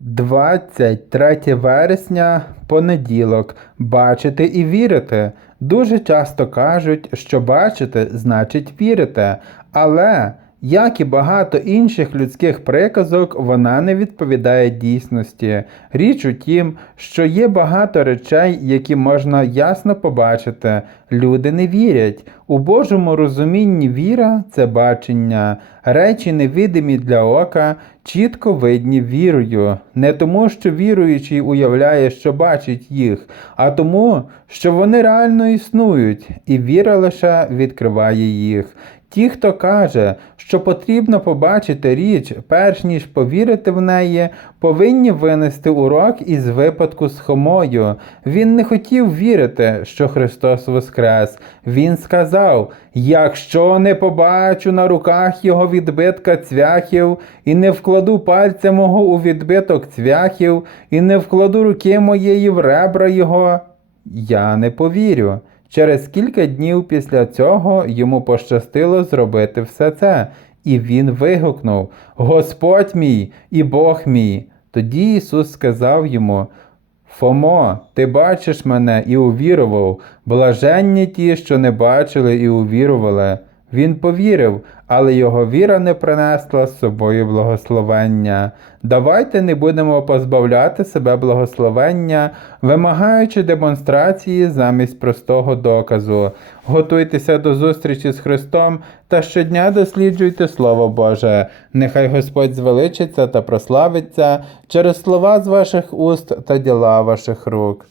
23 вересня, понеділок. Бачити і вірити. Дуже часто кажуть, що бачити значить вірити. Але, як і багато інших людських приказок, вона не відповідає дійсності. Річ у тім, що є багато речей, які можна ясно побачити. Люди не вірять. У Божому розумінні віра це бачення. Речі невидимі для ока, чітко видні вірою. Не тому, що віруючий уявляє, що бачить їх, а тому, що вони реально існують, і віра лише відкриває їх. Ті, хто каже, що потрібно побачити річ, перш ніж повірити в неї, повинні винести урок із випадку з Хомою. Він не хотів вірити, що Христос воскрес. Він сказав: якщо не побачу на руках його відбитка цвяхів, і не вкладу пальця мого у відбиток цвяхів, і не вкладу руки моєї в ребра його, я не повірю. Через кілька днів після цього йому пощастило зробити все це, і він вигукнув: Господь мій і Бог мій. Тоді Ісус сказав йому: Фомо, ти бачиш мене і увірував, блаженні ті, що не бачили і увірували. Він повірив, але його віра не принесла з собою благословення. Давайте не будемо позбавляти себе благословення, вимагаючи демонстрації замість простого доказу. Готуйтеся до зустрічі з Христом та щодня досліджуйте Слово Боже. Нехай Господь звеличиться та прославиться через слова з ваших уст та діла ваших рук.